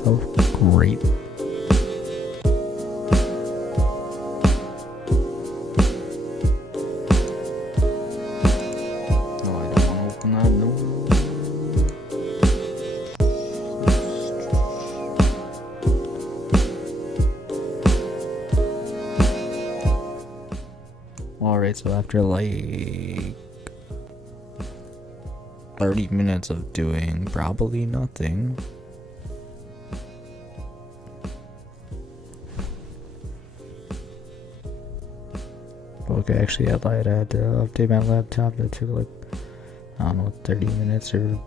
myself great. No, I don't want to open that. No. Alright, so after like 30 minutes of doing probably nothing, okay, actually I lied, I had to update my laptop. That took like, I don't know, 30 minutes or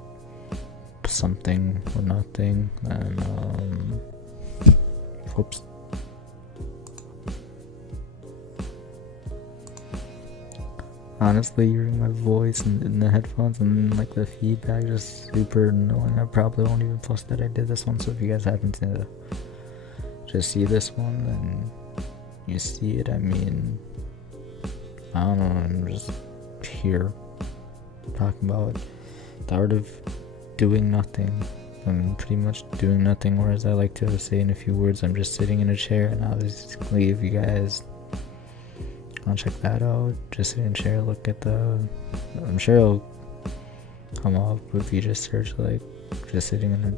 something or nothing, and whoops. Honestly, hearing my voice in the headphones and like the feedback just super annoying. I probably won't even post that I did this one, so if you guys happen to just see this one, then you see it. I mean, I don't know, I'm just here talking about the art of doing nothing. I'm pretty much doing nothing, or as I like to say in a few words, I'm just sitting in a chair. And obviously, if you guys I'll check that out. Just sit in a chair, look at I'm sure it'll come up if you just search like just sitting in a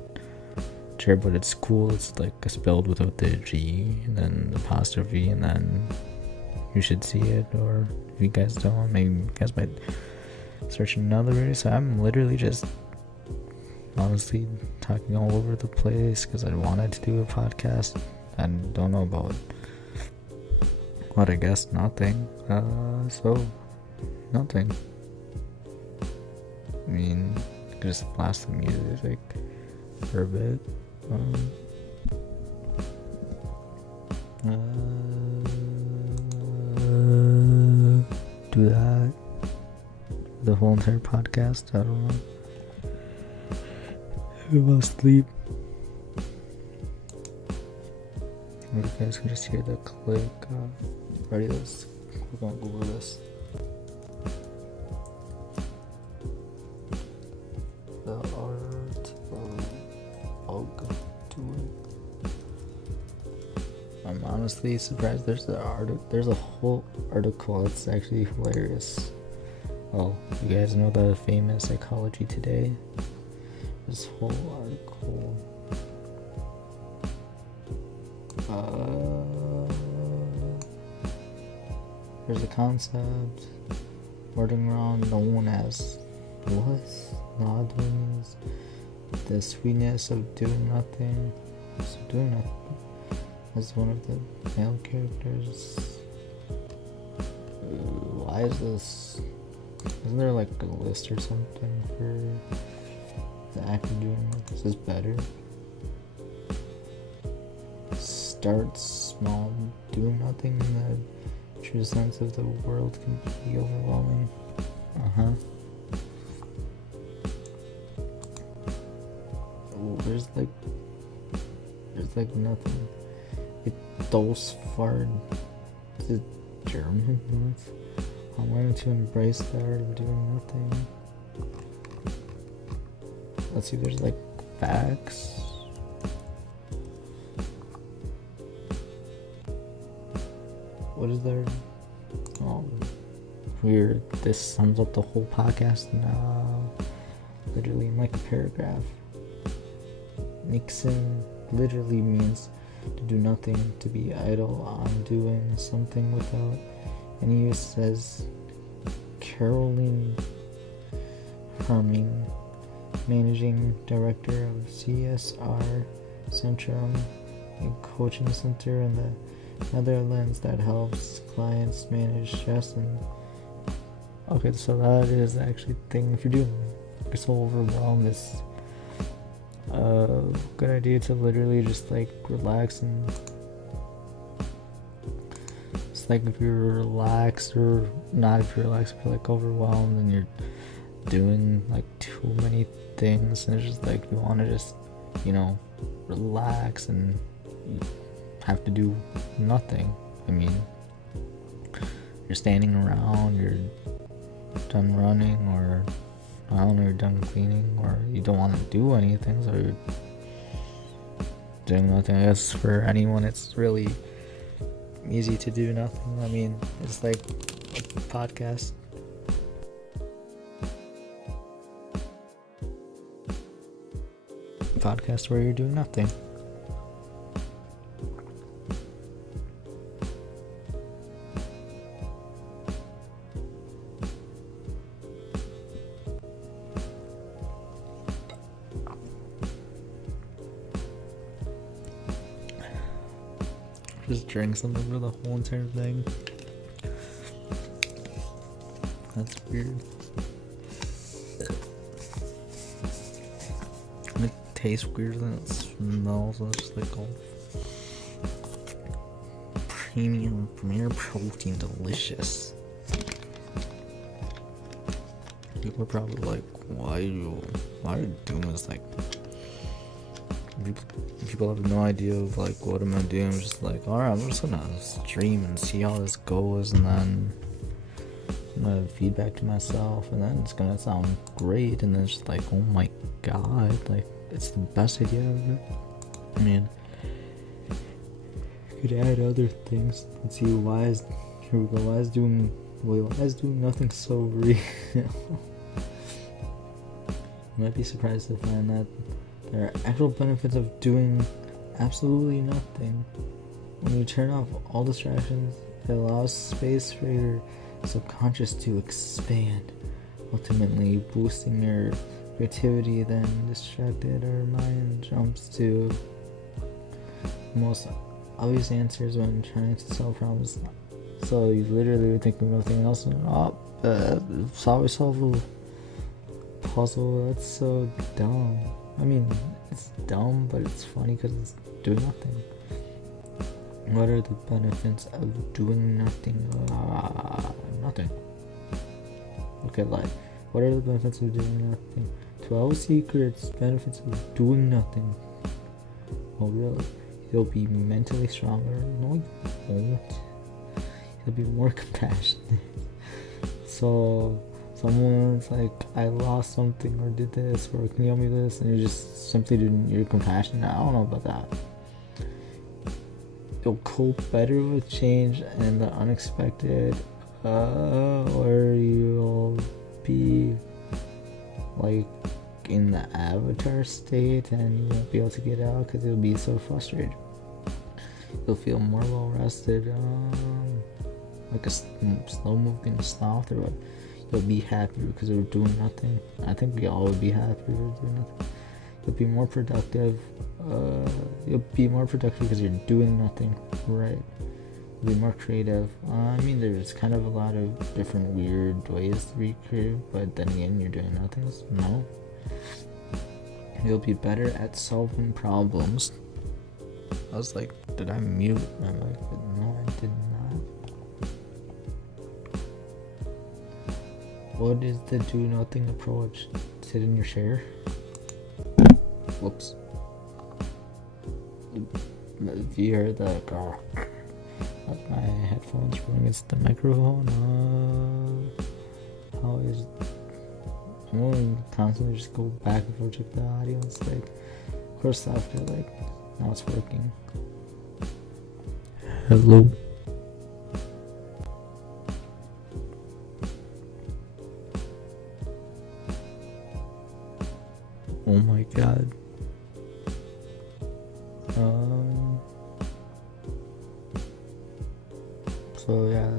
chair, but it's cool. It's like spelled without the G and then the apostrophe, and then you should see it. Or if you guys don't, maybe you guys might search another video. So I'm literally just honestly talking all over the place because I wanted to do a podcast. I don't know about what, I guess nothing. So nothing. I mean, just blast the music for a bit. Do that the whole entire podcast. I don't know. I will sleep. You guys can just hear the click. Ready? Let's click on Google this. The art of doing. I'm honestly surprised. There's a whole article. It's actually hilarious. Well, you guys know the famous Psychology Today. This whole article. There's a concept wording around known as Nodwins, the sweetness of doing nothing. So doing nothing as one of the male characters. Why is this? Isn't there like a list or something for the act of doing nothing? Is this better? Start small. Doing nothing in the true sense of the world can be overwhelming. Oh, there's like nothing. Those far. Is it German? I'm learning to embrace the art of doing nothing. Let's see, there's like facts. What is there? Oh, weird. This sums up the whole podcast now. Literally in like a paragraph. Nixon literally means to do nothing, to be idle on doing something without any use, says Caroline Harming, managing director of CSR Centrum, a coaching center in the Netherlands that helps clients manage stress. And okay, so that is actually the thing. If you're so overwhelmed, it's a good idea to literally just like relax. And it's like if you're relaxed, or not if you're relaxed, if you're like overwhelmed and you're doing like too many things, and it's just like you want to just, relax and have to do nothing. I mean, you're standing around, you're done running, or I don't know, you're done cleaning, or you don't want to do anything, so doing nothing. I guess for anyone, it's really easy to do nothing. I mean, it's like a podcast. Podcast where you're doing nothing. Just drink something for the whole entire thing. That's weird. It tastes weird and it smells. It's just like all premium protein, delicious. People are probably like, why are you doing this? Like, people have no idea of like what am I doing. I'm just like, alright, I'm just gonna stream and see how this goes, and then I'm gonna feedback to myself, and then it's gonna sound great, and then it's just like, oh my god, like it's the best idea ever. I mean, you could add other things. Let's see, why is doing nothing so real? You might be surprised to find that there are actual benefits of doing absolutely nothing. When you turn off all distractions, it allows space for your subconscious to expand, ultimately boosting your creativity. Then distracted, our mind jumps to the most obvious answers when trying to solve problems. So you literally would think of nothing else and solve a puzzle. That's so dumb. I mean, it's dumb, but it's funny because it's doing nothing. What are the benefits of doing nothing? Nothing. Okay, like, what are the benefits of doing nothing? 12 secrets, benefits of doing nothing. Oh, really? You'll be mentally stronger. No, you won't. You'll be more compassionate. So, someone's like, I lost something or did this or can you help me with this, and you're just simply doing your compassion. I don't know about that. You'll cope better with change and the unexpected, or you'll be like in the avatar state and you won't be able to get out because you'll be so frustrated. You'll feel more well rested, like a slow moving sloth, or what? You'll be happier because you're doing nothing. I think we all would be happier doing nothing. You'll be more productive. Because you're doing nothing, right? You'll be more creative. I mean, there's kind of a lot of different weird ways to be creative, but then again, you're doing nothing. So no. You'll be better at solving problems. I was like, did I mute my mic? No, I did not. What is the do nothing approach? Sit in your chair. Whoops. If you heard that, that's my headphones going against the microphone. How is it? I'm going to constantly just go back and forth, check the audio. It's like, of course, after like, now it's working. Hello. Oh my god. So yeah,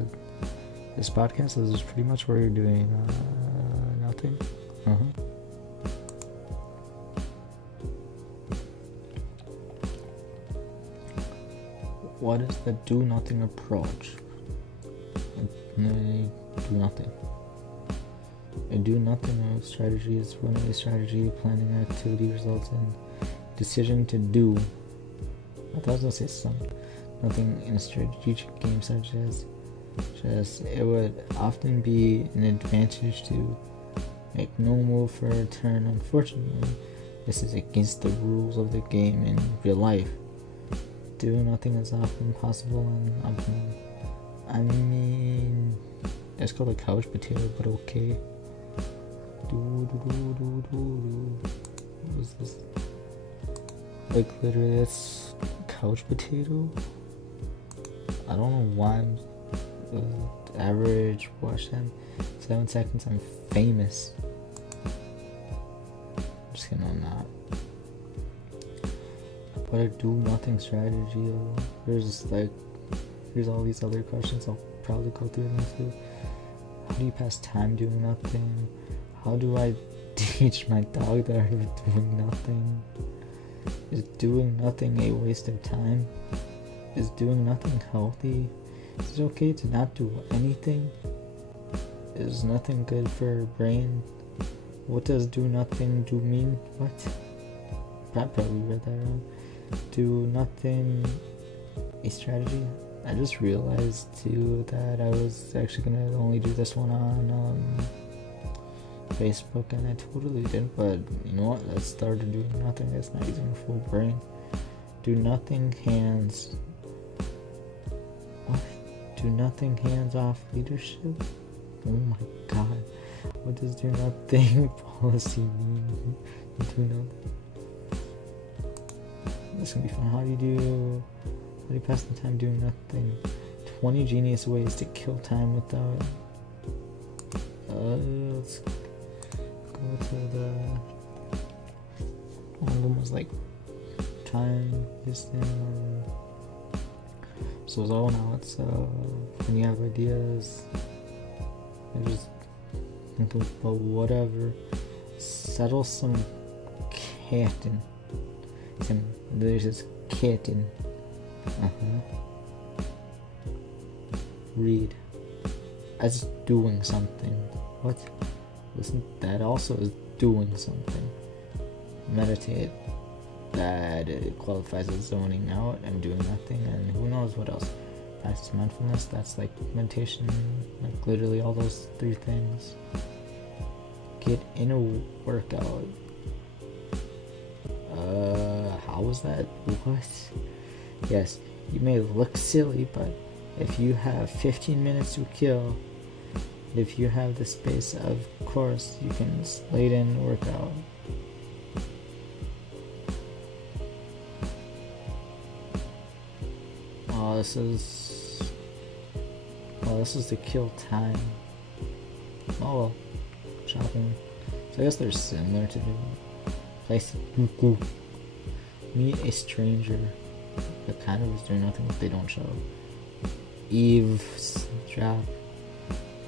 this podcast is pretty much where you're doing nothing. What is the do nothing approach? Do nothing. A do nothing strategy is when a strategy planning activity results in decision to do. I thought I was gonna say nothing in a strategic game such as it would often be an advantage to make no move for a turn. Unfortunately, this is against the rules of the game in real life. Do nothing is often possible and optimal. I mean, it's called a couch potato, but okay. What was this? Like literally, that's couch potato. I don't know why I'm average watch time 7 seconds. I'm famous. I'm just kidding on that. But a do nothing strategy though. Here's all these other questions. I'll probably go through them too. How do you pass time doing nothing? How do I teach my dog the art of doing nothing? Is doing nothing a waste of time? Is doing nothing healthy? Is it okay to not do anything? Is nothing good for our brain? What does do nothing do mean? What? I probably read that wrong. Do nothing a strategy? I just realized too that I was actually gonna only do this one on Facebook, and I totally didn't. But you know what? Let's start doing nothing. That's not using a full brain. Do nothing hands. What? Do nothing hands off leadership? Oh my god. What does do nothing policy mean? Do nothing. This is gonna be fun. How do you pass the time doing nothing? 20 genius ways to kill time without. Let's go to the. One of them was like time wasting. So now it's when you have ideas, I just think about whatever. Settle some kitten. There's this kitten. Read as doing something. What? Listen, that also is doing something. Meditate. That it qualifies as zoning out and doing nothing, and who knows what else. Practice mindfulness. That's like meditation. Like literally all those 3 things. Get in a workout. How was that? What? Yes, you may look silly, but if you have 15 minutes to kill, if you have the space, of course, you can slate in workout. This is to kill time. Oh well, shopping. So I guess they're similar to the place. Meet a stranger. That kind of is doing nothing if they don't show. Eavesdrop.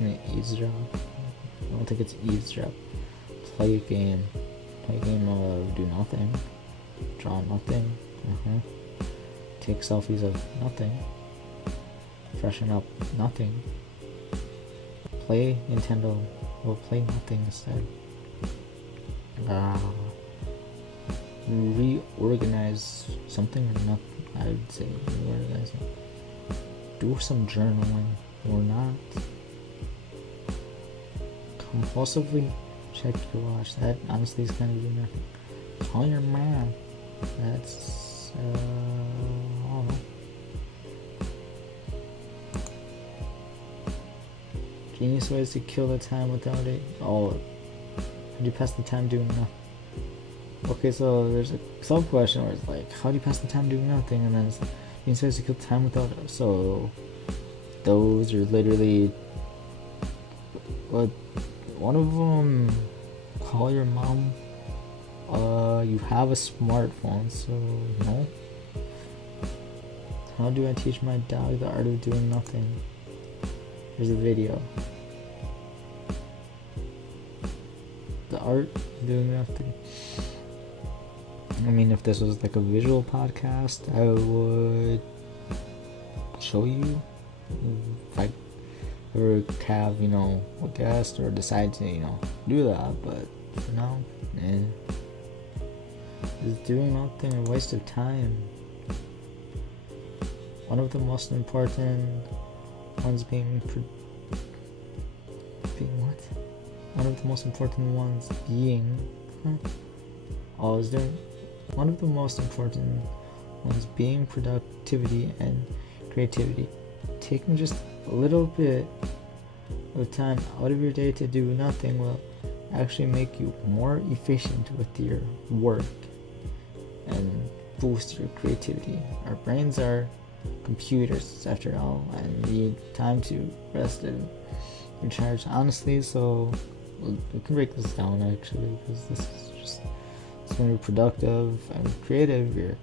Eavesdrop. I don't think it's eavesdrop. Play a game. Play a game of do nothing. Draw nothing. Take selfies of nothing. Freshen up nothing. Play Nintendo. Well, play nothing instead. Reorganize something or nothing. I would say reorganizing. Do some journaling or not. Compulsively check your watch. That honestly is kind of doing nothing. Call your man. That's I don't know. Genius ways to kill the time without it. Oh, how do you pass the time doing nothing? Okay, so there's a sub question where it's like, how do you pass the time doing nothing? And then it's like, genius ways to kill time without it. So those are literally, but one of them, call your mom. You have a smartphone, so no. How do I teach my dog the art of doing nothing? Here's a video. The art of doing nothing. I mean, if this was like a visual podcast, I would show you. If I ever have, a guest or decide to, do that, but for now, is doing nothing a waste of time? One of the most important ones being what? One of the most important ones being one of the most important ones being productivity and creativity. Taking just a little bit of time out of your day to do nothing will actually make you more efficient with your work and boost your creativity. Our brains are computers after all, and need time to rest and recharge. Honestly, so we can break this down actually, because this is just, it's when you're productive and creative, you're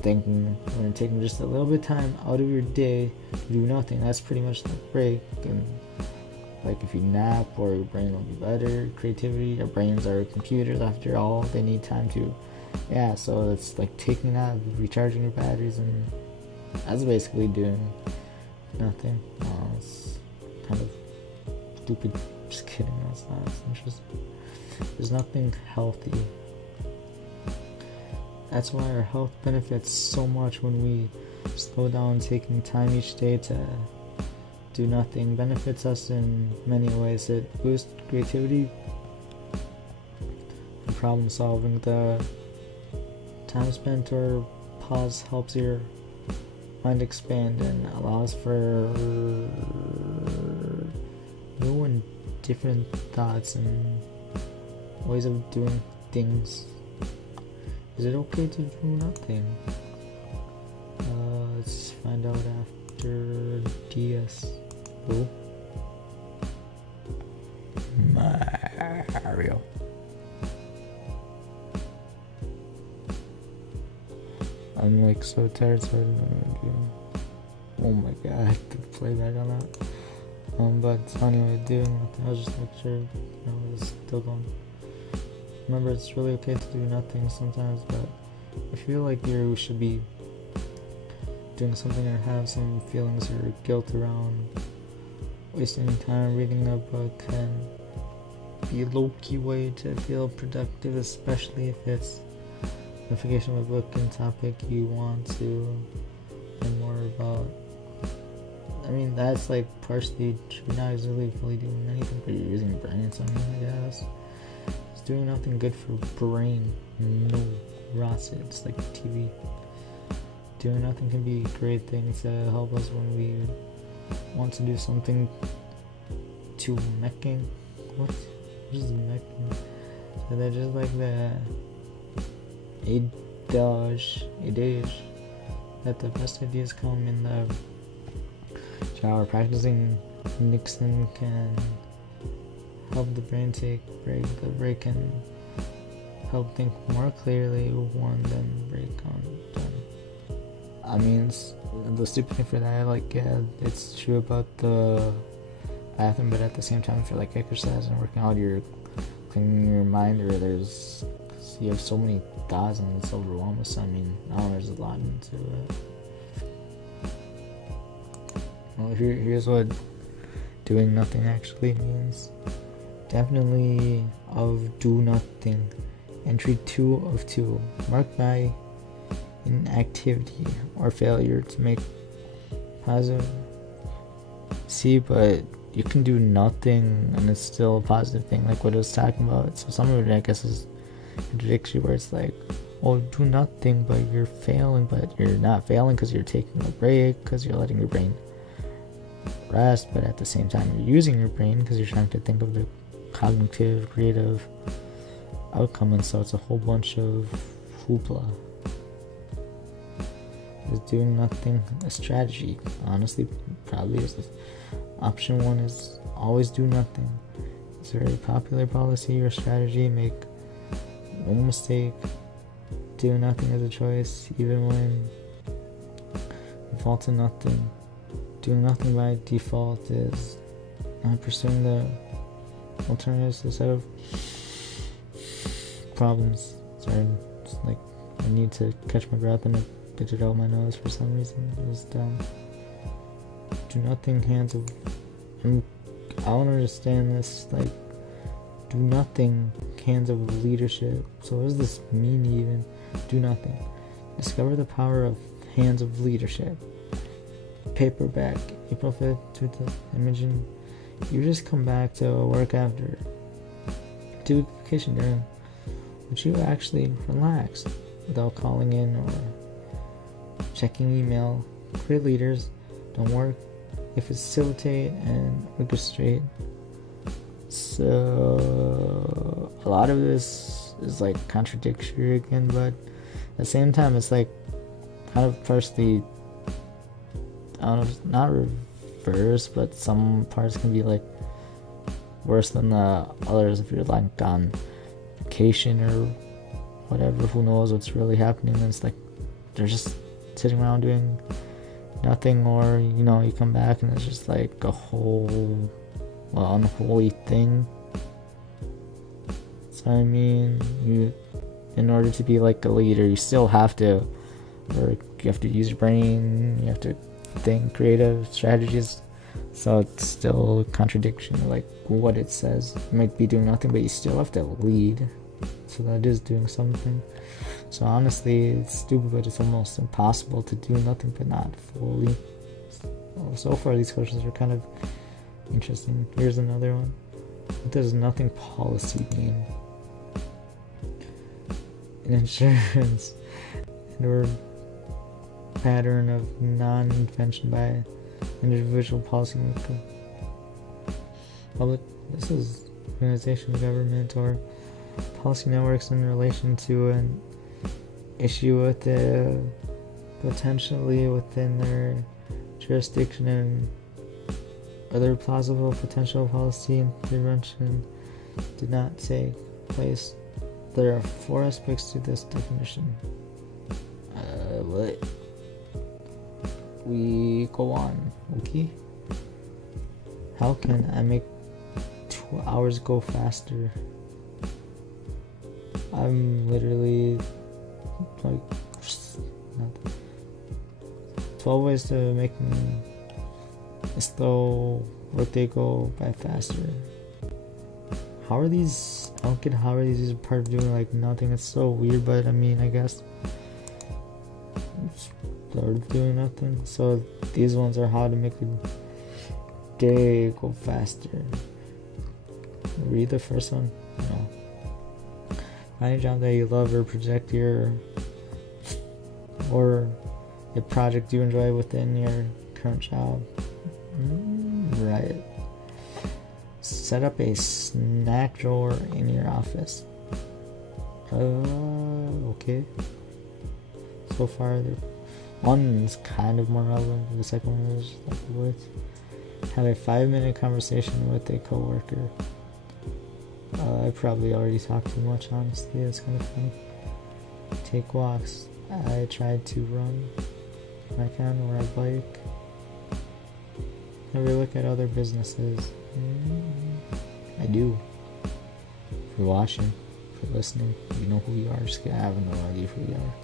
thinking, when you're taking just a little bit of time out of your day to do nothing. That's pretty much the break. And like if you nap, or your brain will be better. Creativity, our brains are computers after all, they need time to, so it's like taking that, recharging your batteries, and that's basically doing nothing. It's kind of stupid. Just kidding, that's not as interesting. There's nothing healthy. That's why our health benefits so much when we slow down. Taking time each day to do nothing benefits us in many ways. It boosts creativity and problem solving. The time spent or pause helps your mind expand and allows for new and different thoughts and ways of doing things. Is it okay to do nothing? Let's find out after DS. Oh. Mario. I'm like so tired, so I don't know what to do. Oh my god, I have to play back on that. But anyway, doing nothing. I was just making sure, it's still going. Remember, it's really okay to do nothing sometimes, but I feel like you should be doing something or have some feelings or guilt around wasting time. Reading a book can be a low-key way to feel productive, especially if it's notification of a book and topic you want to learn more about. I mean, that's like partially true. You're not really fully doing anything, but you're using your brain in something, I guess. It's doing nothing good for brain. No, rots it. It's like TV. Doing nothing can be a great thing to help us when we want to do something to making. What is making? So they're just like the adage that the best ideas come in the shower. Practicing Nixon can help the brain take a break. The break can help think more clearly. One then break on done. I mean, the stupid thing for that, like, it's true about the bathroom, but at the same time, I feel like exercise and working out, you're cleaning your mind, or you have so many thoughts and it's overwhelming. So I mean, I don't know, there's a lot into it. Well, here's what doing nothing actually means. Definitely of do nothing. Entry 2 of 2. Marked by inactivity or failure to make positive. See, but you can do nothing and it's still a positive thing, like what I was talking about. So some of it, I guess, is contradictory, where it's like, oh, do nothing, but you're failing, but you're not failing because you're taking a break, because you're letting your brain rest, but at the same time you're using your brain because you're trying to think of the cognitive, creative outcome, and so it's a whole bunch of hoopla. Is doing nothing a strategy? Honestly, probably is. Option 1 is always do nothing. It's a very popular policy or strategy. Make no mistake, do nothing is a choice, even when default to nothing. Doing nothing by default is not pursuing the alternatives instead of problems. Sorry, just like I need to catch my breath and I get it out my nose for some reason. It was dumb. Do nothing, hands of. I don't understand this. Like, do nothing, hands of leadership. So what does this mean even? Do nothing. Discover the power of hands of leadership. Paperback, April 5th, 2000. Imagine you just come back to work after 2-week vacation during which you actually relaxed without calling in or checking email. Clear leaders don't work. They facilitate and orchestrate. So a lot of this is like contradictory again, but At the same time, it's like kind of partially, I don't know, not reverse, but some parts can be like worse than the others if you're like on vacation or whatever. Who knows what's really happening? And it's like they're just sitting around doing nothing, or you come back and it's just like a whole unholy thing. So I mean, in order to be like a leader, you still have to work, you have to use your brain, you have to think creative strategies. So it's still a contradiction of like what it says. You might be doing nothing, but you still have to lead. So that is doing something. So honestly, it's stupid, but it's almost impossible to do nothing but not fully. So far, these questions are kind of interesting. Here's another one. What does nothing policy mean? In insurance, or pattern of non-intervention by individual policymaker. Public, this is organization, government, or policy networks in relation to an issue with potentially within their jurisdiction, and other plausible potential policy intervention did not take place. There are 4 aspects to this definition. We go on. Okay. How can I make 2 hours go faster? I'm literally like 12 ways to make a slow workday go by faster. How are these? I don't get how are these a part of doing like nothing. It's so weird, but I mean, I guess it's sort of doing nothing. So these ones are how to make a day go faster. Read the first one. No. Find a job that you love, or or a project you enjoy within your current job. Right. Set up a snack drawer in your office. Okay. So far, one is kind of more relevant. The second one is like what? Have a 5-minute conversation with a coworker. I probably already talked too much, honestly. It's kind of funny. Take walks. I tried to run when I can, or I bike. Never look at other businesses. I do. If you're watching, if you're listening, you know who you are. Just I have no idea who you are.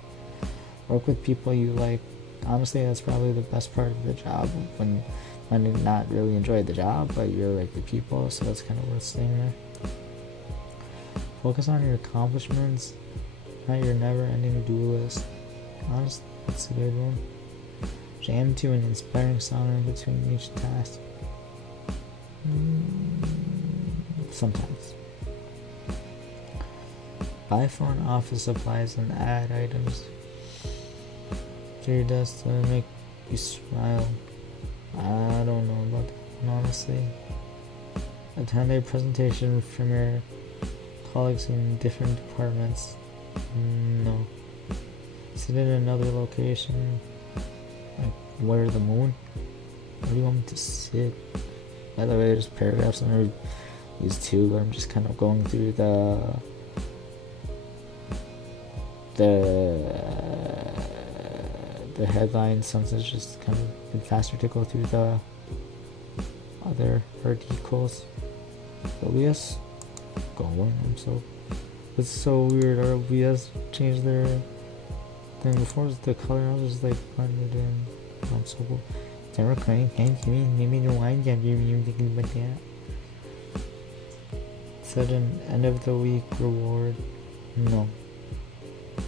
Work with people you like. Honestly, that's probably the best part of the job. When you not really enjoy the job, but you really like the people, so that's kind of worth staying there. Focus on your accomplishments, not your never-ending do list. Honestly, that's a good one. Jam to an inspiring song in between each task. Sometimes. Buy phone, office supplies, and add items to your desk to make you smile. I don't know about that one, honestly. Attend a presentation from your colleagues in different departments. No. Sit in another location. Like, where the moon? Where do you want me to sit? By the way, there's paragraphs under these two, but I'm just kind of going through the headlines. Sometimes it's just kind of a bit faster to go through the other articles. OBS going. It's so weird. Our OBS changed their thing. Before it was the color, I was just like blended in. Not so cool. They're recording. Maybe the wine can't be thinking about that. Set an end of the week reward. No.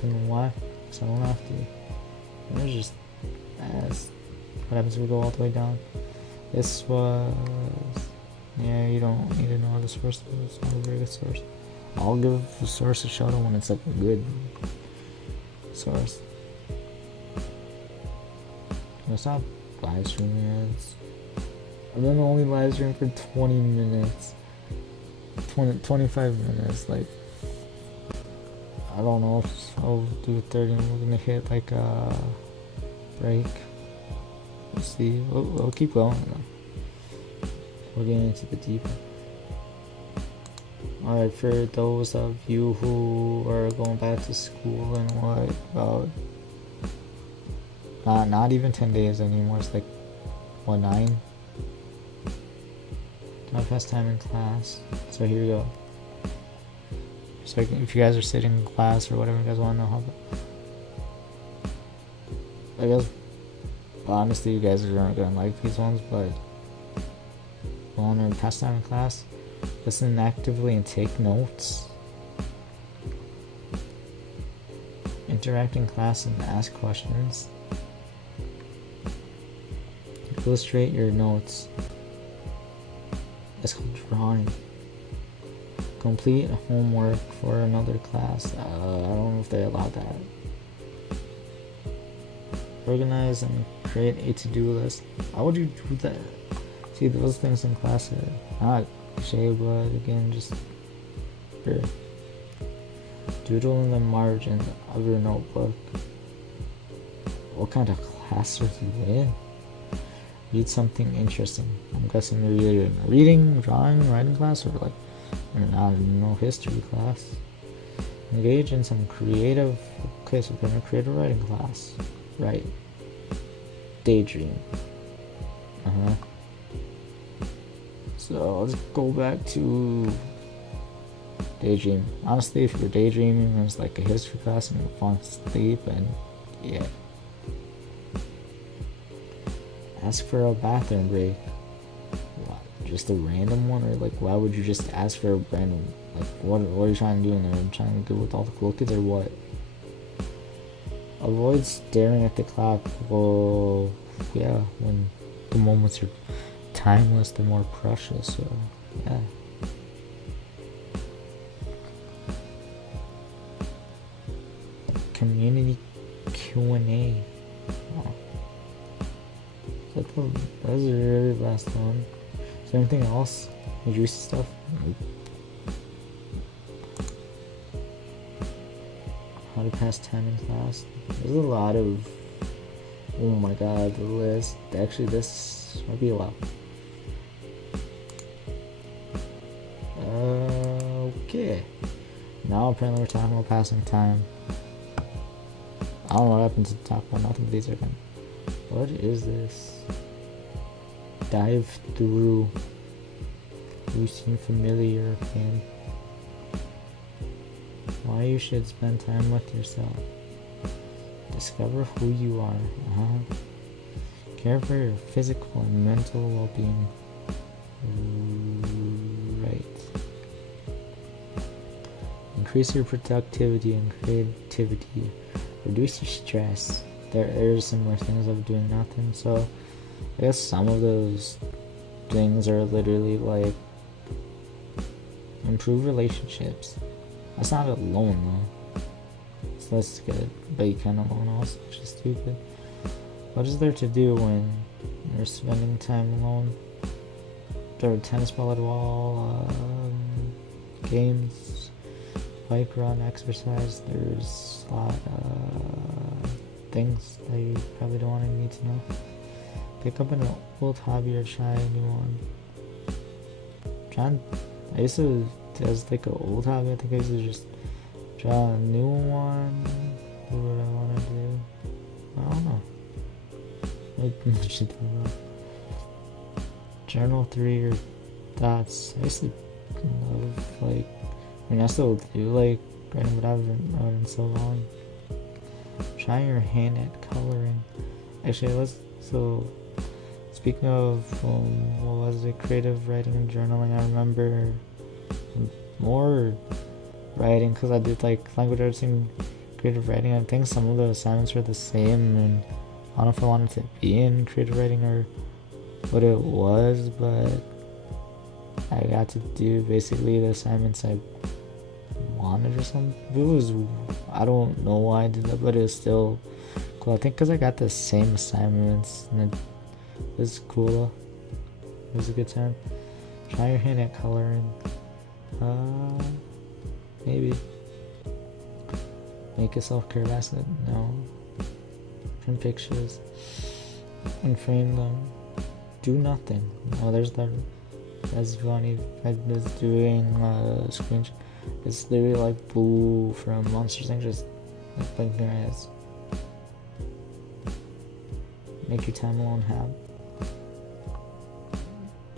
You know why? Because I don't have to. It's just as what happens if we go all the way down. This was, yeah, you don't need to know the source, but it's not a very good source. I'll give the source a shout out when it's like a good source. It's not live streaming ads. I've been only live streaming for 20 minutes. 25 minutes, like don't know if I'll do 30 and we're gonna hit like a break. We'll see. We'll keep going though. We're getting into the deep end. Alright, for those of you who are going back to school and what, about not even 10 days anymore, it's like, what, 9? Not past time in class. So here we go. So if you guys are sitting in class or whatever, you guys want to know how, I guess, honestly, you guys aren't gonna like these ones, but on past time in class, listen actively and take notes. Interact in class and ask questions. Illustrate your notes. That's called drawing. Complete homework for another class. I don't know if they allow that. Organize and create a to-do list. How would you do that? See, those things in class are not cliche, but again, just here. Doodle in the margin of your notebook. What kind of class are you in? Read something interesting. I'm guessing you're either in a reading, drawing, writing class, or like you're not in no history class. Engage in some creative. Okay, so we're in a creative writing class, right? Daydream. So let's go back to daydream. Honestly, if you're daydreaming, it's like a history class and you're falling asleep, and yeah. Ask for a bathroom break. What, just a random one, or like why would you just ask for a random? Like what are you trying to do in there? Are you trying to get with all the cool kids or what? Avoid staring at the clock. Well, yeah, when the moments are timeless, they're more precious. So yeah. Community Q&A. Oh. That was the really last one. Is there anything else? Any juicy stuff? Nope. How to pass time in class. There's a lot of. Oh my god, the list. Actually, this might be a lot. Okay. Now apparently we're talking about passing time. I don't know what happened to the top one. Nothing but these are gone. What is this? Dive through. You seem familiar, fan. Why you should spend time with yourself. Discover who you are. Care for your physical and mental well-being. Right. Increase your productivity and creativity. Reduce your stress. There's similar things of doing nothing. So I guess some of those things are literally like improve relationships. That's not alone though. So that's good. But you can't alone also, which is stupid. What is there to do when you're spending time alone? There are tennis ball at the wall, games, bike run, exercise. There's a lot of things that you probably don't want to need to know. Pick up an old hobby or try a new one. I used to, as like an old hobby, I think I used to just try a new one. What would I want to do? I don't know. What should I talk about? Journal 3 your thoughts. I used to love, like, I still do like writing, but I haven't written in so long. Try your hand at coloring. Actually, speaking of, what was it, creative writing and journaling, I remember more writing, because I did like language arts and creative writing. I think some of the assignments were the same, and I don't know if I wanted to be in creative writing or what it was, but I got to do basically the assignments I wanted or something. It was, I don't know why I did that, but it was still cool. I think because I got the same assignments, and it was cool. It was a good time. Try your hand at coloring. Maybe. Make a self-care basket? No. Print pictures and frame them. Do nothing. Oh, there's that. That's funny. I was doing a screenshot. It's literally like Boo from Monsters Inc. Just like blinking your eyes. Make your time alone happen.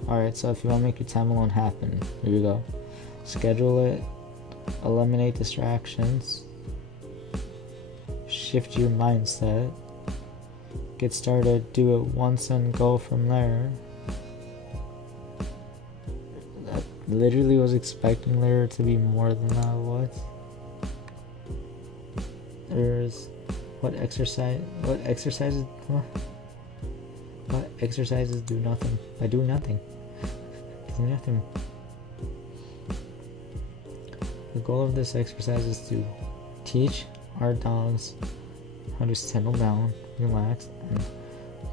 Alright, so if you want to make your time alone happen, here you go. Schedule it. Eliminate distractions. Shift your mindset. Get started, do it once and go from there. That literally was expecting there to be more than that. What? There's what exercises do nothing. I do nothing. Do nothing. The goal of this exercise is to teach our dogs how to settle down, relax, and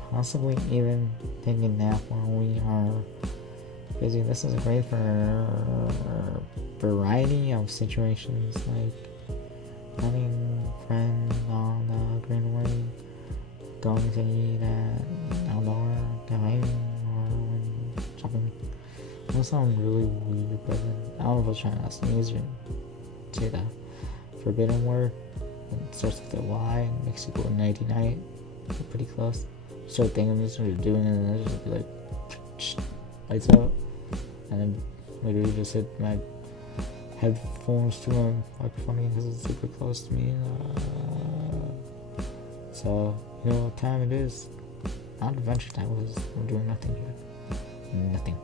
possibly even take a nap while we are busy. This is great for a variety of situations, like having friends on the greenway, going to eat at outdoor dining, or when shopping. That sounds really weird, but I don't know if I was trying to sneeze or say that forbidden word. It starts with a Y and makes you go nighty night. Pretty close. Start thinking this when you're doing it, and then just be like, lights out, and then literally just hit my headphones to my microphone because it's super close to me. So you know what time it is. Not adventure time because we're doing nothing here. Nothing.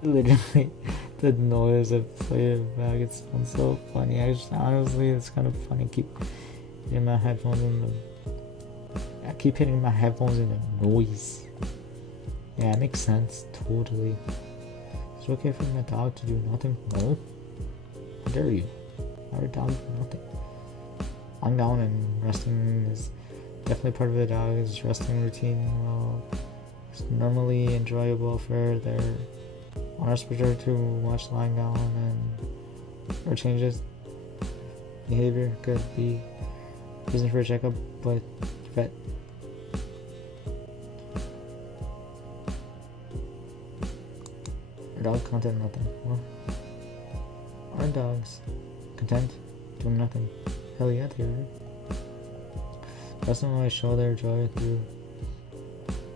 Literally, the noise of playing it back, it sounds so funny. Honestly, it's kind of funny. I keep hitting my headphones in the noise. Yeah, it makes sense. Totally. Is it okay for my dog to do nothing? No. How dare you? Our dog do nothing. I'm down, and resting is definitely part of the dog's resting routine. Well, it's normally enjoyable for their owners prefer to watch lying down, and or changes behavior could be reason for a checkup with vet. Dog content nothing. Well, our dogs content doing nothing. Hell yeah, they are. That's not why show their joy through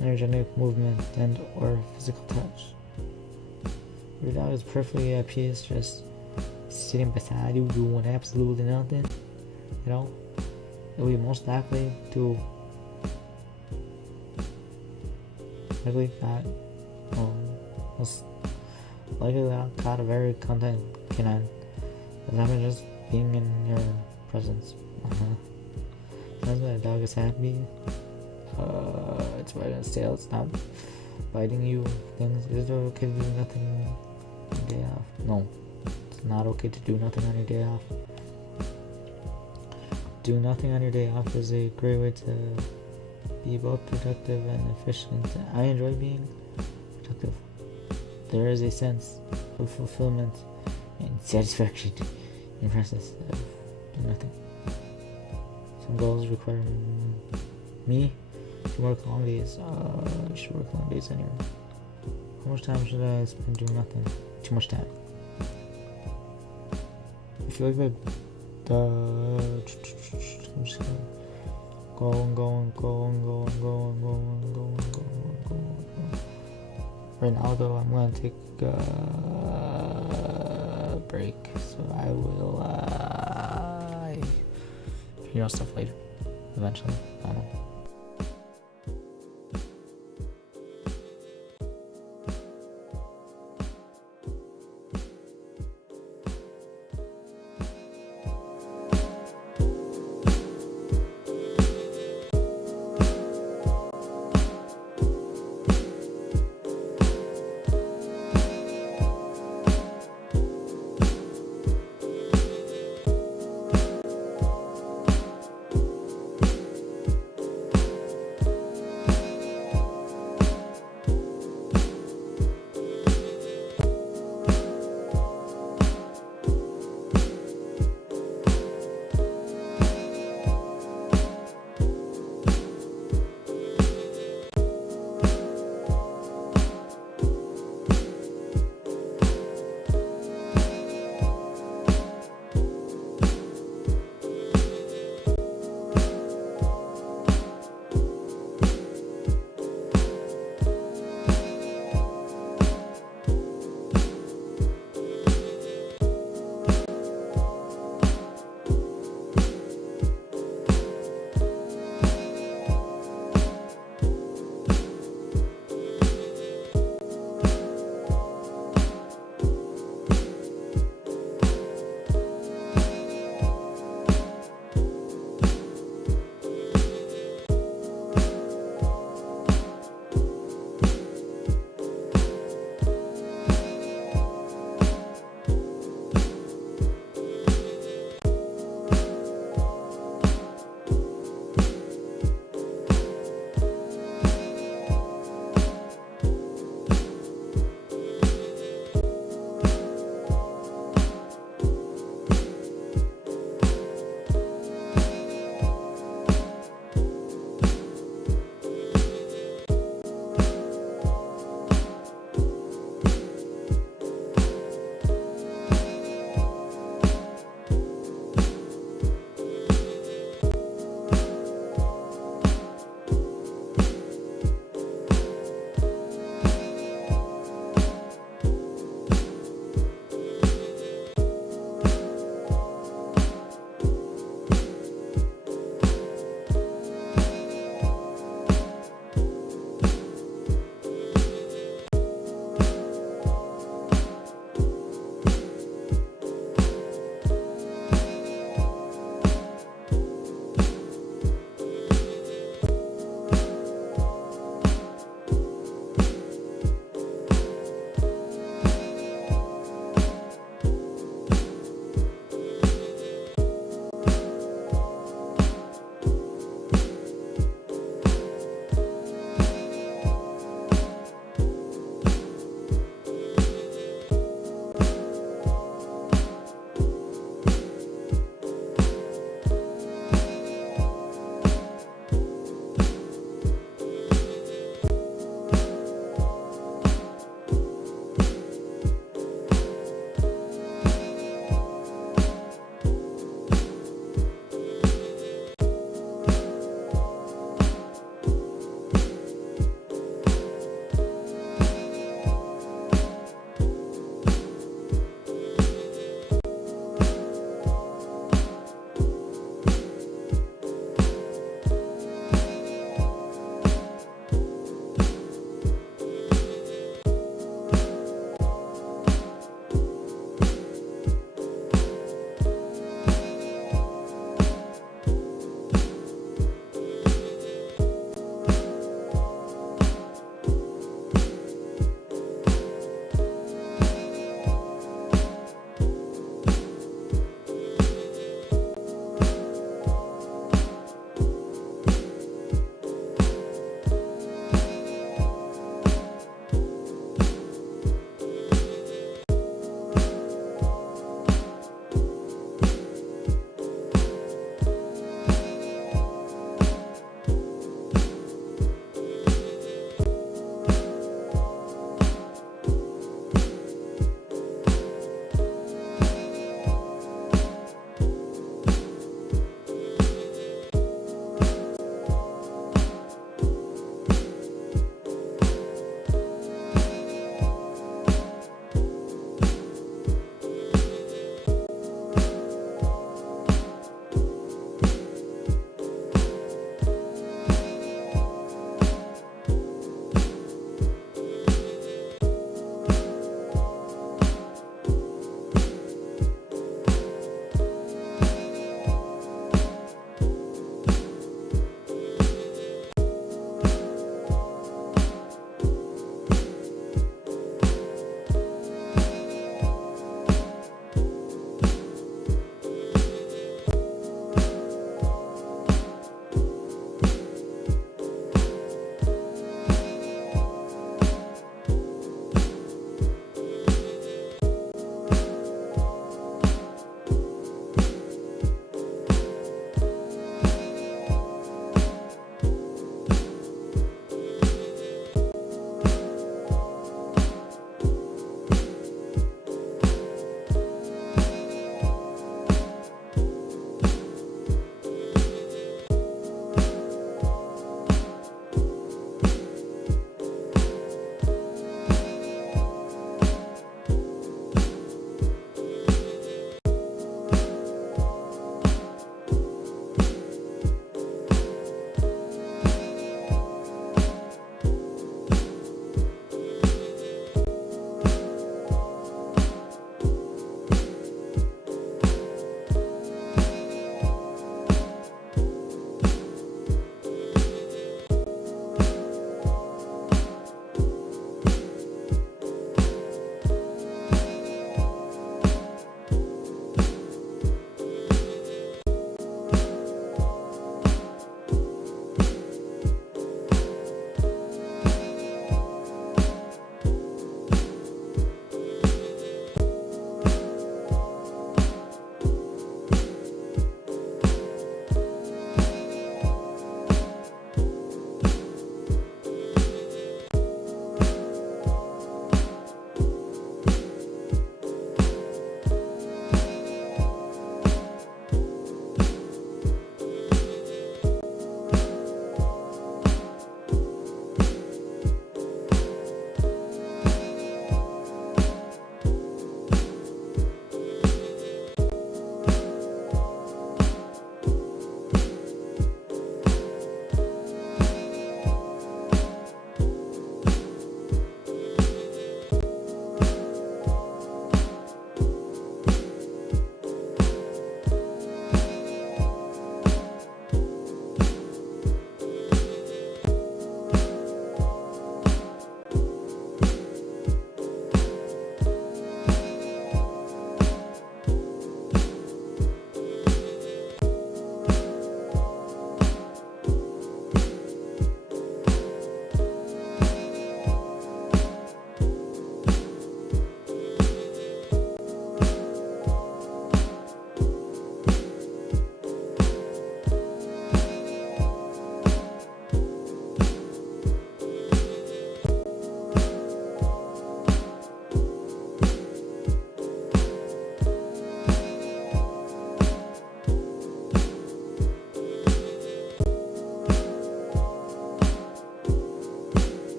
energetic movement and or physical touch. Your dog is perfectly at peace, just sitting beside you doing absolutely nothing. You know, it'll be most likely to most likely that caught a very content canine. As I'm just being in your presence. That's why a dog is happy. It's wagging its tail. It's not biting you. Things. Is it okay to do nothing on your day off? No, it's not okay to do nothing on your day off. Do nothing on your day off is a great way to be both productive and efficient. I enjoy being productive. There is a sense of fulfillment and satisfaction in the process of doing nothing. Some goals require me to work long days. I should work long days anyway. How much time should I spend doing nothing? Too much time. I feel like I'm just gonna go. Right now though, I'm gonna take a break, so I will figure out stuff later. Eventually, I don't know.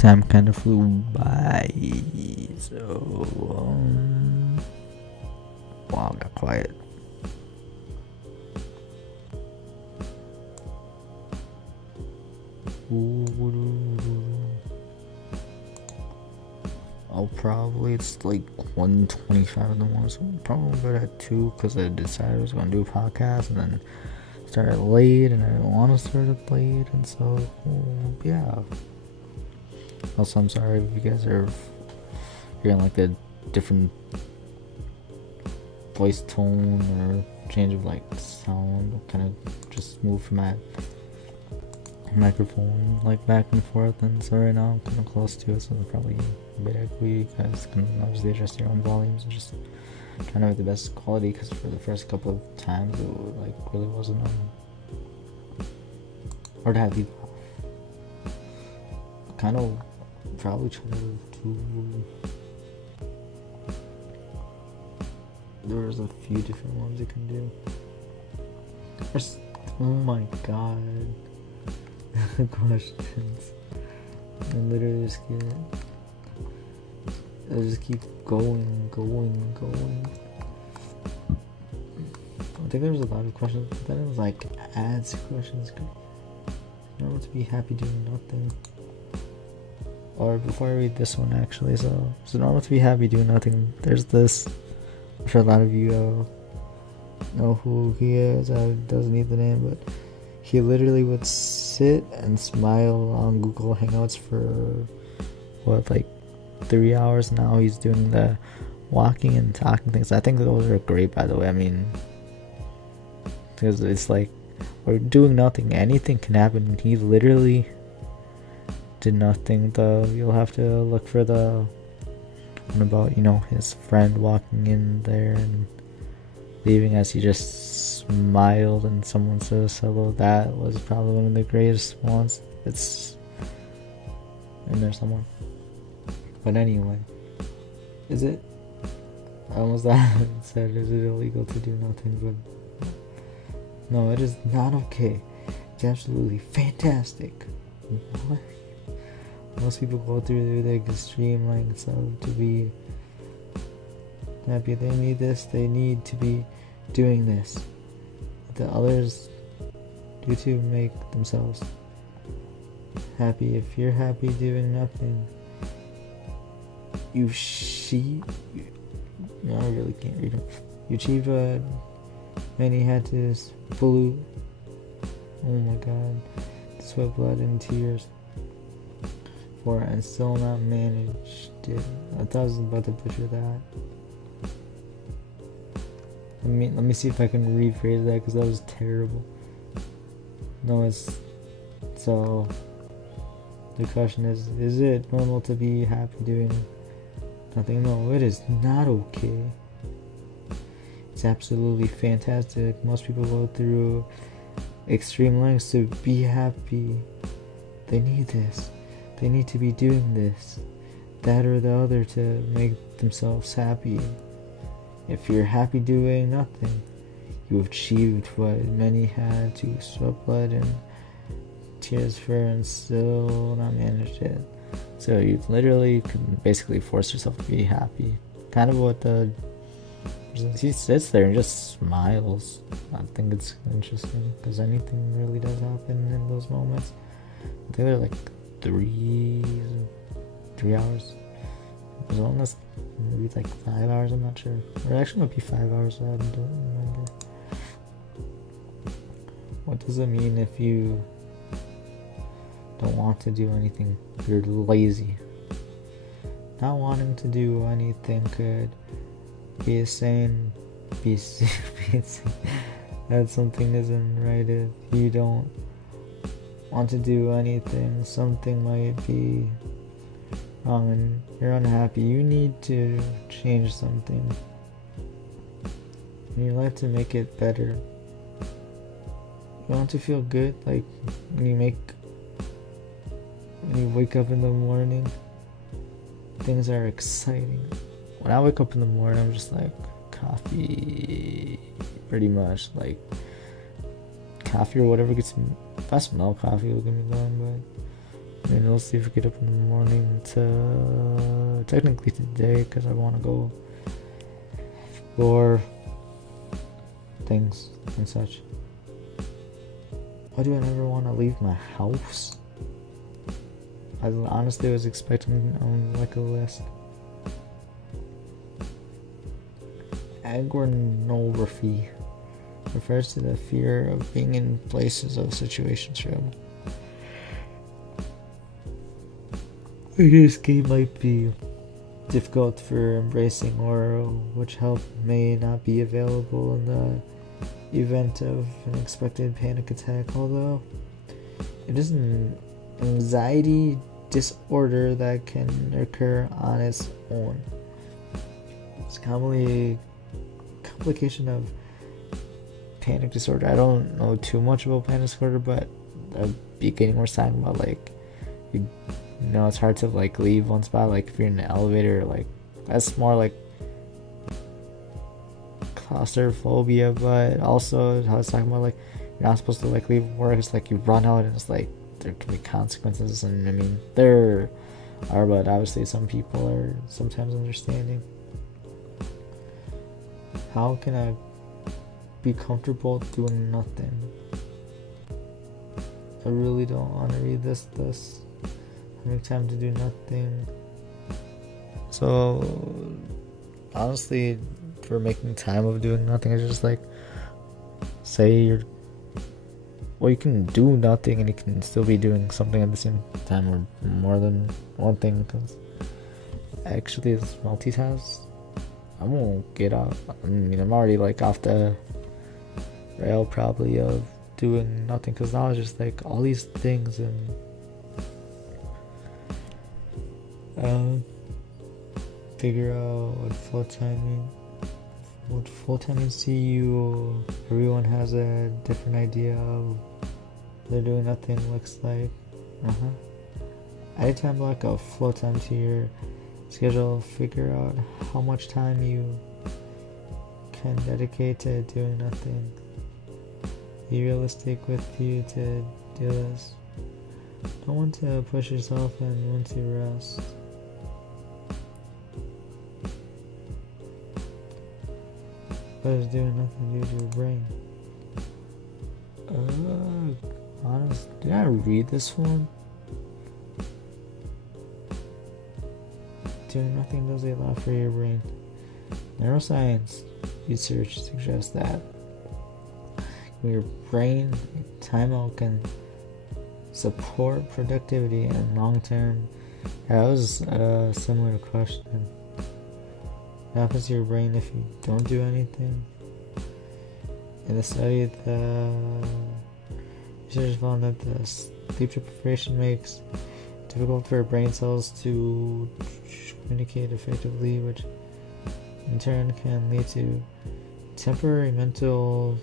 time kind of flew by. So, wow, got quiet. It's like 1:25 in the morning, so probably go at 2 because I decided I was going to do a podcast and then started late and I didn't want to start it late, and so yeah. Also, I'm sorry if you guys are hearing like a different voice tone or change of like sound. I'll kind of just move from my microphone like back and forth, and so right now I'm kind of close to it, so it's probably a bit echoey. You guys can obviously adjust your own volumes and just trying to have the best quality, because for the first couple of times it like really wasn't hard to have you kind of probably try to there's a few different ones you can do. There's, oh my god, questions. I literally just keep going. I think there's a lot of questions, but then it was like ads questions. Normal to be happy doing nothing. Or before I read this one, actually, so normal to be happy doing nothing. There's this. I'm sure a lot of you know who he is. I doesn't need the name, but he literally would sit and smile on Google Hangouts for like 3 hours. Now he's doing the walking and talking things. I think those are great, by the way. I mean, because it's like we're doing nothing. Anything can happen. He literally did nothing. Though you'll have to look for the one about his friend walking in there and leaving as he just smiled and someone says hello. That was probably one of the greatest ones. It's in there somewhere. But anyway, is it? I almost said, is it illegal to do nothing? But no, it is not okay. It's absolutely fantastic. What? Most people go through the extreme lengths of to be happy. They need this. They need to be doing this. The others do to make themselves happy. If you're happy doing nothing, I really can't read it. You achieve many had to pollute. Oh my god. Sweat blood and tears for it and still not managed it. I thought I was about to butcher that. Let me see if I can rephrase that, because that was terrible. No, so the question is it normal to be happy doing nothing? No, it is not okay. It's absolutely fantastic. Most people go through extreme lengths to be happy. They need this. They need to be doing this, that or the other to make themselves happy. If you're happy doing nothing, you've achieved what many had to sweat blood and tears for and still not managed it. So you literally can basically force yourself to be happy. Kind of what he sits there and just smiles. I think it's interesting, because anything really does happen in those moments. I think they're like 3 hours. It was almost maybe like 5 hours, I'm not sure. Or actually might be 5 hours, I don't remember. What does it mean if you don't want to do anything? You're lazy. Not wanting to do anything could be a saying that something isn't right. If you don't want to do anything, something might be wrong and you're unhappy. You need to change something in your life to make it better. You want to feel good, like when you wake up in the morning, things are exciting. When I wake up in the morning, I'm just like coffee, pretty much like coffee or whatever gets me. If I smell coffee, it'll get me going. But I mean, we'll see if we get up in the morning to technically today, because I want to go explore things and such. Why do I never want to leave my house? I honestly was expecting on like a list. Agoraphy refers to the fear of being in places of situations trouble. Escape might be difficult for embracing, or which help may not be available in the event of an expected panic attack, although it is an anxiety disorder that can occur on its own. It's commonly a complication of panic disorder. I don't know too much about panic disorder, but the beginning we're talking about, like, you know, it's hard to like leave one spot, like if you're in an elevator, like that's more like claustrophobia. But also I was talking about, like, you're not supposed to like leave work. It's like you run out and it's like there can be consequences, and I mean there are, but obviously some people are sometimes understanding. How can I be comfortable doing nothing? I really don't want to read this having time to do nothing. So honestly, for making time of doing nothing, it's just like, say you can do nothing and you can still be doing something at the same time, or more than one thing, because actually it's multitask. I won't get off. I mean, I'm already like off the rail probably of doing nothing, because now it's just like all these things, and figure out what full time means to you. Everyone has a different idea of what they're doing nothing looks like. Add a time block of flow time to your schedule. Figure out how much time you can dedicate to doing nothing. Be realistic with you to do this. Don't want to push yourself and want to rest. What does doing nothing do to your brain? Honestly, did I read this one? Doing nothing does a lot for your brain. Neuroscience research suggests that your brain timeout can support productivity and long-term. That was a similar question. What happens to your brain if you don't do anything? In the study, the researchers found that the sleep deprivation makes it difficult for brain cells to communicate effectively, which in turn can lead to temporary mental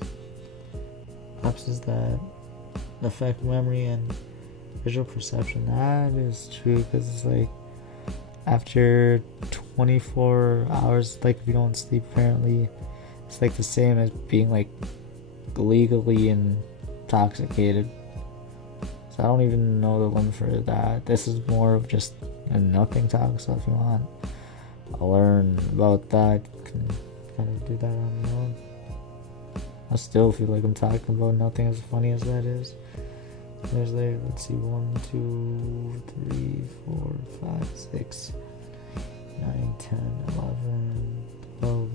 lapses that affect memory and visual perception. That is true, because it's like after 24 hours, like if you don't sleep, apparently it's like the same as being like legally intoxicated. So I don't even know the limit for that. This is more of just a nothing talk, so if you want to learn about that, you can kind of do that on your own. I still feel like I'm talking about nothing, as funny as that is. There's like, let's see, 1, 2, 3, 4, 5, 6, 9, 10, 11, 12,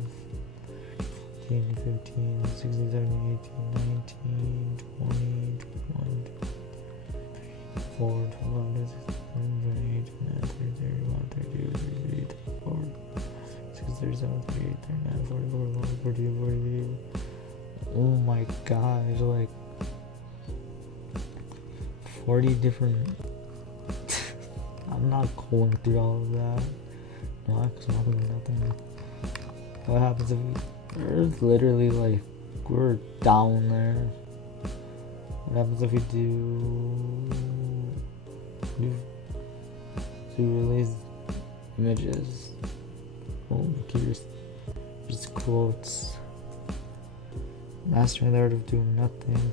14, 15, 16, 17, 18, 19, 20, 21, 24, 25, 26, 27, 28, 29, 30, 31, 32, 33, 34, 37, 38, 39, 40, 41, 42, 43. Oh my god, there's like 40 different. I'm not going through all of that. No, because I'm not doing nothing. What happens if we're literally like, we're down there? What happens if we release images? Oh, here's quotes. Mastering the art of doing nothing.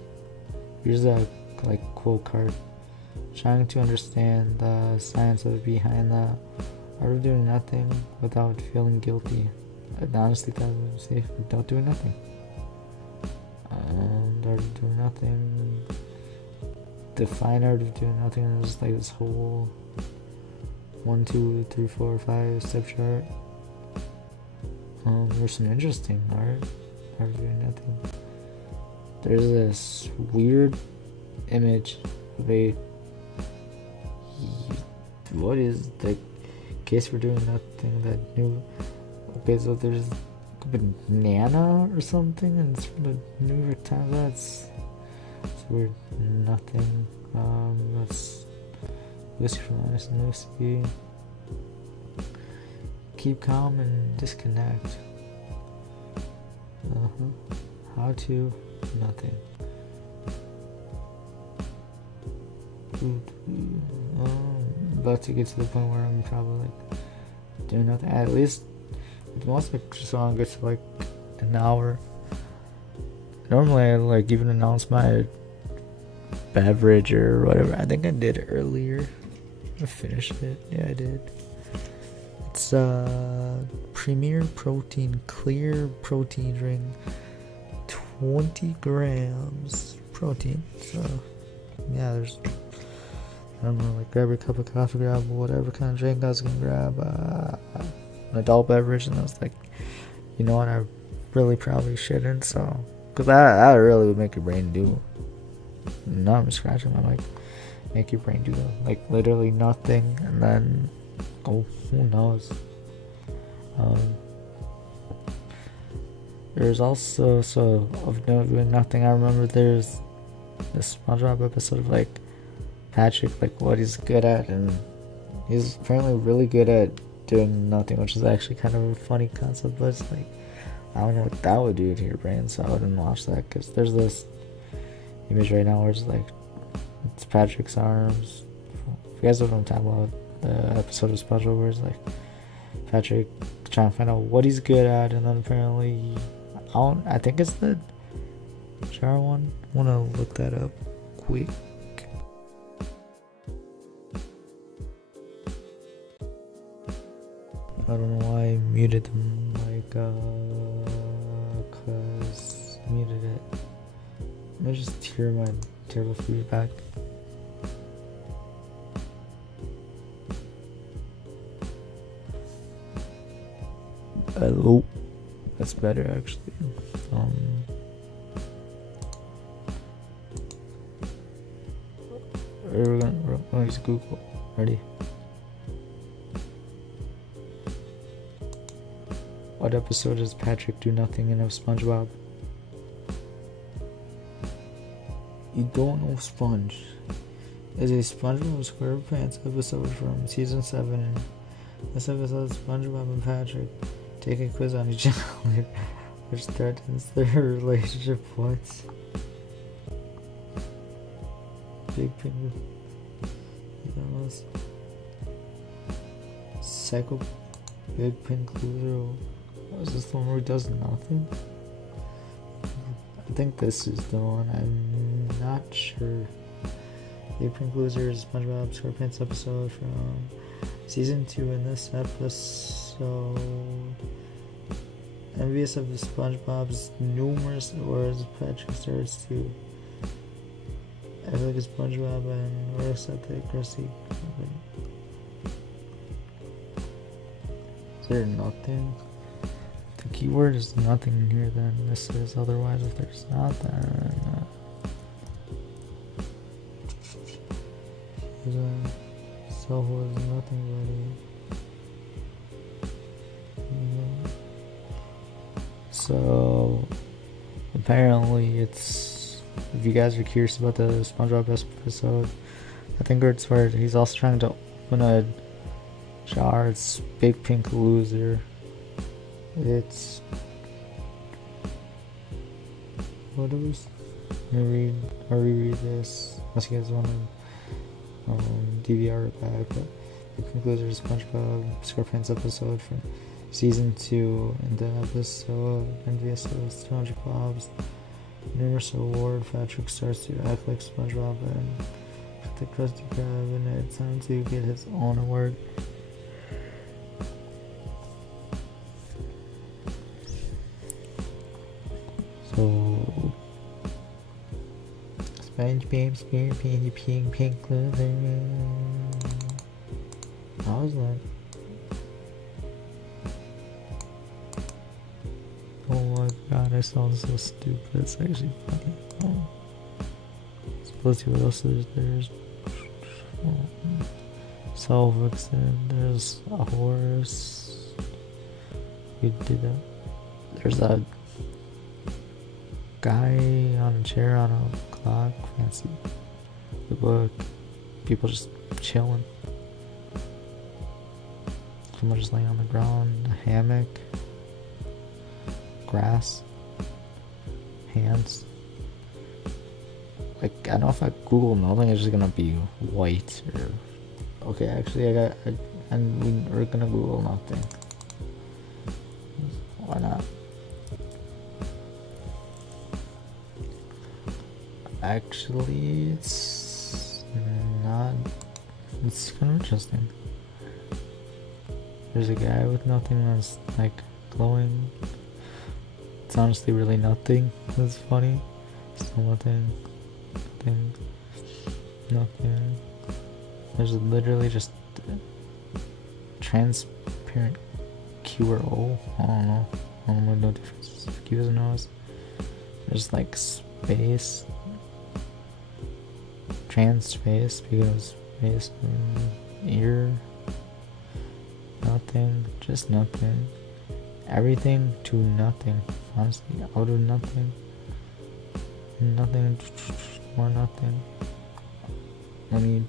Here's a like quote card. trying to understand the science of behind the art of doing nothing without feeling guilty. And honestly, that would say without doing nothing. And art of doing nothing. Define art of doing nothing. And there's like this whole 1, 2, 3, 4, 5 step chart. There's some interesting art of doing nothing. There's this weird image of a what is the case for doing nothing that new. Okay, so there's a banana or something, and it's from the New York Times. That's weird. Nothing. That's whiskey from Honest and Whiskey. Keep calm and disconnect. How to nothing. About to get to the point where I'm probably like doing nothing. At least most of the song gets to like an hour. Normally I like even announce my beverage or whatever. I think I did earlier. I finished it. Yeah, I did. It's Premier Protein Clear Protein Drink. 20 grams protein. So yeah, there's, I don't know, like grab a cup of coffee, grab whatever kind of drink I was gonna grab, an adult beverage, and I was like, you know what, I really probably shouldn't, so, cause that really would make your brain do, no, I'm scratching my mic, make your brain do like literally nothing, and then, oh, who knows. There's also, so of doing nothing, I remember there's this SpongeBob episode of like Patrick, like what he's good at, and he's apparently really good at doing nothing, which is actually kind of a funny concept, but it's like, I don't know what that would do to your brain, so I wouldn't watch that, because there's this image right now where it's like, it's Patrick's arms. If you guys know what I'm talking about, the episode of SpongeBob where it's like Patrick trying to find out what he's good at, and then apparently I think it's the shower one. I want to look that up quick. I don't know why I muted the mic, cause I muted it. Let me just hear my terrible feedback. Hello. That's better actually. We're gonna use Google. Ready? What episode does Patrick do nothing in of SpongeBob? You don't know Sponge. It's a SpongeBob SquarePants episode from season 7. In this episode, SpongeBob and Patrick take a quiz on each other, which threatens their relationship. What? Big Pink. Psycho Big Pink Loser. Is this the one where he does nothing? I think this is the one. I'm not sure. Big Pink Loser is SpongeBob SquarePants episode from season 2. In this episode, envious of SpongeBob's numerous awards, Patrick starts to act like a SpongeBob and works at the Krusty Company. Is there nothing? The keyword is nothing in here, then this is. Otherwise, if there's not, then so was nothing really. So apparently it's, if you guys are curious about the SpongeBob episode, I think it's where he's also trying to open a jar. It's Big Pink Loser. It's, what is, let me reread this unless you guys want to DVR it back. But Big Pink Loser is SpongeBob SquarePants episode from season 2. In the episode, envious of SpongeBob's numerous award, Patrick starts to act like SpongeBob and the Krusty Krab, and it's time to get his own work. So, SpongeBob SquarePants pink clothing. How was that? Oh my god, I sound so stupid. It's actually funny. Oh. Let's see what else there's. Salvixen, there's a horse. We did that. There's a guy on a chair on a clock. Fancy. The book. People just chilling. Someone just laying on the ground. A hammock. Grass. Hands. Like, I don't know if I Google nothing, it's just gonna be white or... Okay, actually, we're gonna Google nothing. Why not? Actually, it's not... It's kind of interesting. There's a guy with nothing that's, like, glowing. It's honestly really nothing. It's funny. Still nothing. Nothing. There's literally just transparent Q or O. I don't know. I don't know what no difference. If Q doesn't know us. There's like space. Trans space because space ear. Nothing. Just nothing. Everything to nothing. Honestly, out of nothing. Nothing. More nothing. Let me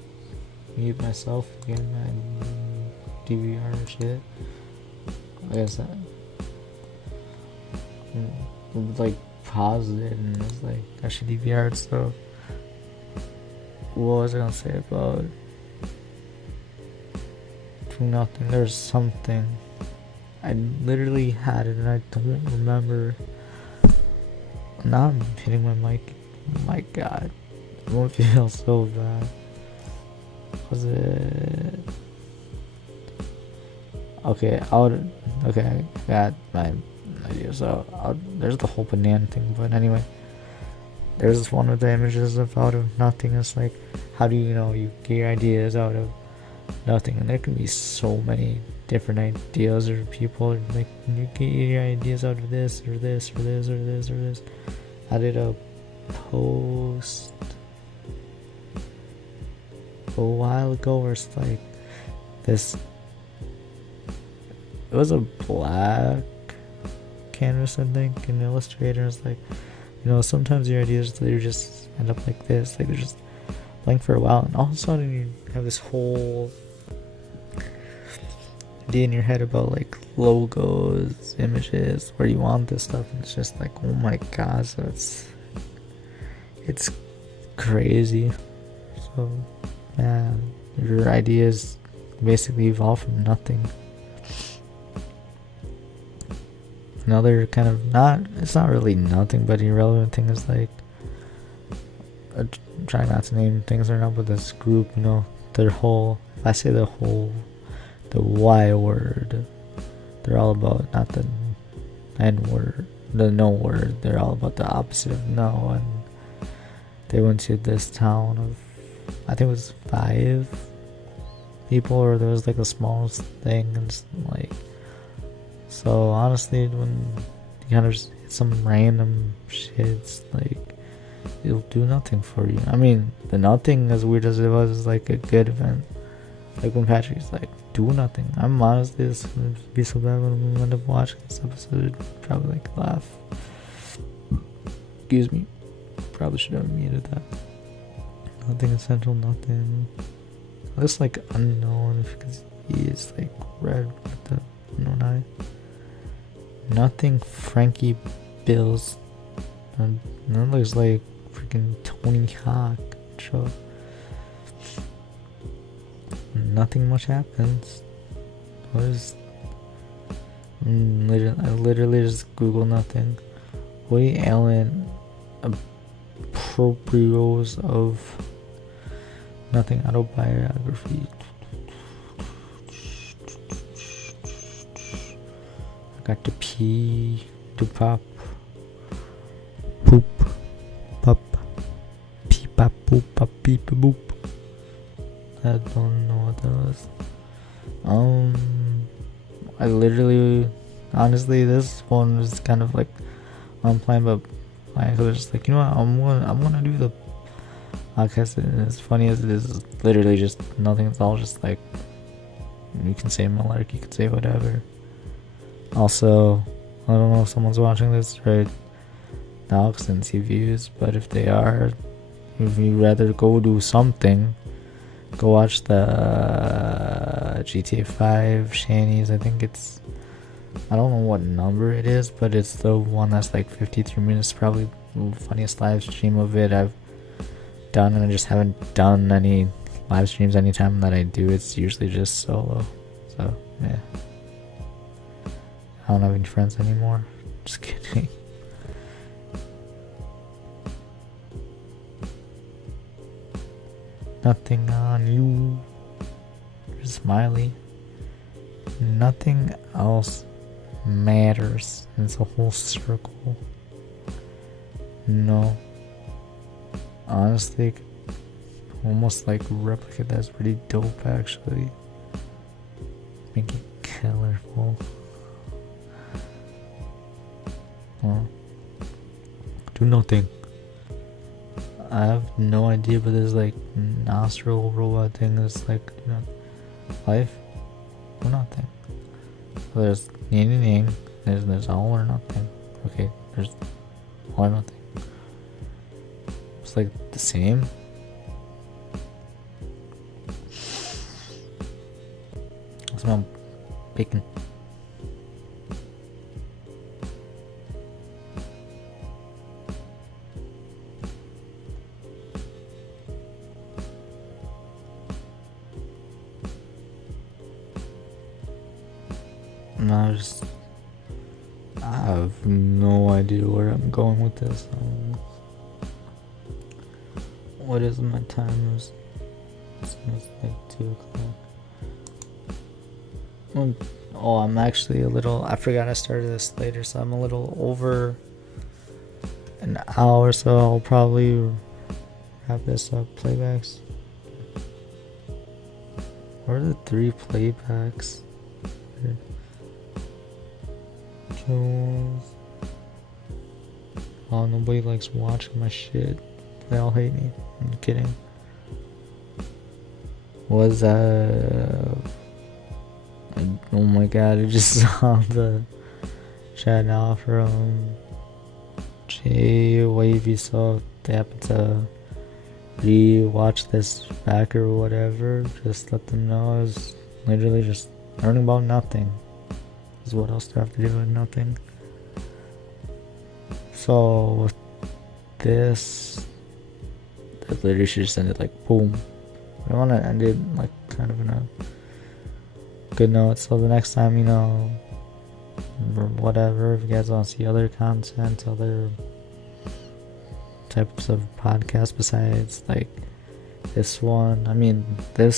mute myself again, my DVR shit. Like I said, like paused it and it's like actually DVR'd stuff. What was I gonna say about nothing? There's something. I literally had it and I don't remember. Now I'm hitting my mic. Oh my god. I won't feel so bad. Was it... Okay, I got my idea. So, there's the whole banana thing, but anyway. There's one of the images of out of nothing. It's like, how do you know you get your ideas out of nothing? And there can be so many different ideas or people. Like, you get your ideas out of this, or this, or this, or this, or this. I did a post a while ago where it's like this. It was a black canvas, I think, and Illustrator is like, you know, sometimes your ideas they just end up like this, like they're just blank for a while, and all of a sudden you have this whole idea in your head about like logos, images, where you want this stuff, and it's just like, oh my god, so it's crazy. So yeah, your ideas basically evolve from nothing. Another kind of it's not really nothing, but irrelevant thing is like, I try not to name things right now, but this group, you know, their whole, if I say the Y word, they're all about not the N word, the no word, they're all about the opposite of no, and they went to this town of, I think it was 5 people, or there was like the smallest thing, and it's like, so honestly, when you kind of just hit some random shit, it's like, it'll do nothing for you. I mean, the nothing, as weird as it was, is like a good event. Like when Patrick's like, do nothing. I'm honestly, this would be so bad when we end up watching this episode. Probably like laugh. Excuse me. Probably should have muted that. Nothing essential, nothing. Looks like unknown, if you can see, it's like red with the unknown eye. Nothing Frankie Bills. That looks like freaking Tony Hawk show. Nothing much happens. What is... I literally just Google nothing. Woody Allen approprios of Nothing autobiography. I got to pee, to pop, poop, pop, pee, pop, poop, pop, beep, boop. I don't know what that was. I literally, honestly, this one was kind of like unplanned, but I was just like, you know what, I'm gonna do the podcast. And as funny as it is, it's literally just nothing. It's all just like, you can say malarkey, you can say whatever. Also, I don't know if someone's watching this right now because I didn't see views, but if they are, if you'd rather go do something, go watch the GTA 5 Shanties. I think it's, I don't know what number it is, but it's the one that's like 53 minutes. Probably the funniest live stream of it I've done, and I just haven't done any live streams. Anytime that I do, it's usually just solo. So yeah, I don't have any friends anymore. Just kidding. Nothing on you. Smiley. Nothing else matters. It's a whole circle. No. Honestly, almost like replicate that's pretty dope actually. Make it colorful. Do nothing. I have no idea, but there's like nostril robot thing that's like, you know, life or nothing. So there's yin, there's all or nothing. Okay, there's all or nothing. It's like the same. I smell bacon. No, I have no idea where I'm going with this. What is my time? It's like 2 o'clock. Oh, I'm actually a little, I forgot I started this later, so I'm a little over an hour, so I'll probably wrap this up. Playbacks. What are the 3 playbacks? Oh, nobody likes watching my shit. They all hate me. I'm kidding. Was oh my god, I just saw the chat now from Jay Wavy, so they happen to re-watch this back or whatever. Just let them know I was literally just learning about nothing. What else do I have to do with nothing? So with this, I literally should just end it like boom. I want to end it like kind of in a good note. So the next time, you know, or whatever, if you guys want to see other content, other types of podcasts besides like this one, I mean, the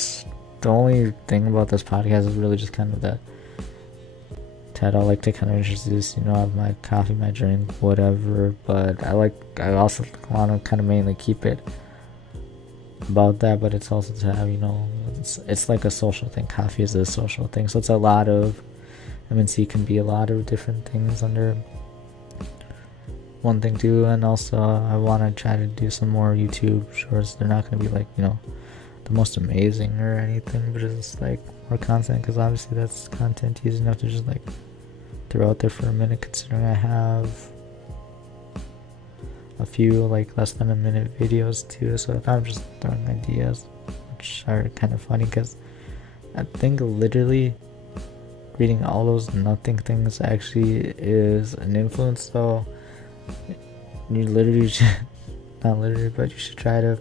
only thing about this podcast is really just kind of that I like to kind of introduce, you know, I have my coffee, my drink, whatever, but I also want to kind of mainly keep it about that, but it's also to have, you know, it's like a social thing. Coffee is a social thing, so it's a lot of, MNC can be a lot of different things under one thing too. And also I want to try to do some more YouTube shorts. They're not going to be like, you know, the most amazing or anything, but it's like more content, because obviously that's content easy enough to just like throw out there for a minute, considering I have a few like less than a minute videos too, so I'm just throwing ideas, which are kind of funny because I think literally reading all those nothing things actually is an influence. So you literally should, not literally, but you should try to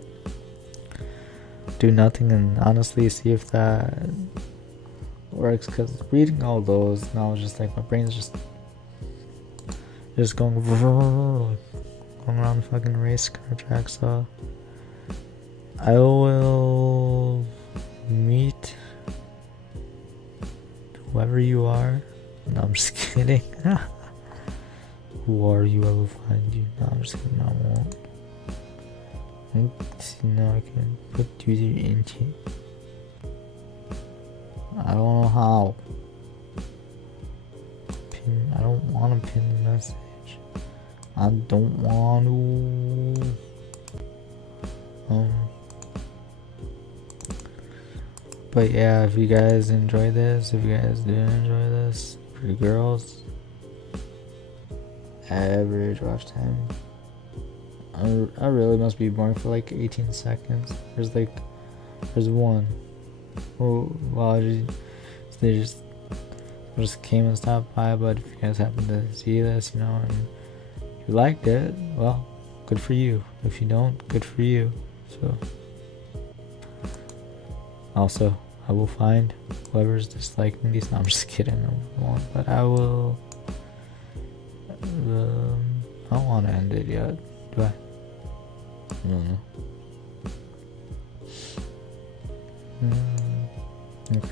do nothing and honestly see if that works, because reading all those now, just like my brain's just going around the fucking race car track. So I will meet whoever you are. No, I'm just kidding. Who are you? I will find you. No, I'm just kidding. No, I won't. Now I can put user into. I don't know how. I don't want to pin the message. I don't want to. But yeah, if you guys enjoy this, if you guys didn't enjoy this, for you girls, average watch time. I really must be boring for like 18 seconds. There's one. Oh, well, they just came and stopped by. But if you guys happen to see this, and you liked it, well, good for you. If you don't, good for you. So, also, I will find whoever's disliking these. No, I'm just kidding. I won't. But I will. I don't want to end it yet, do I? I don't know.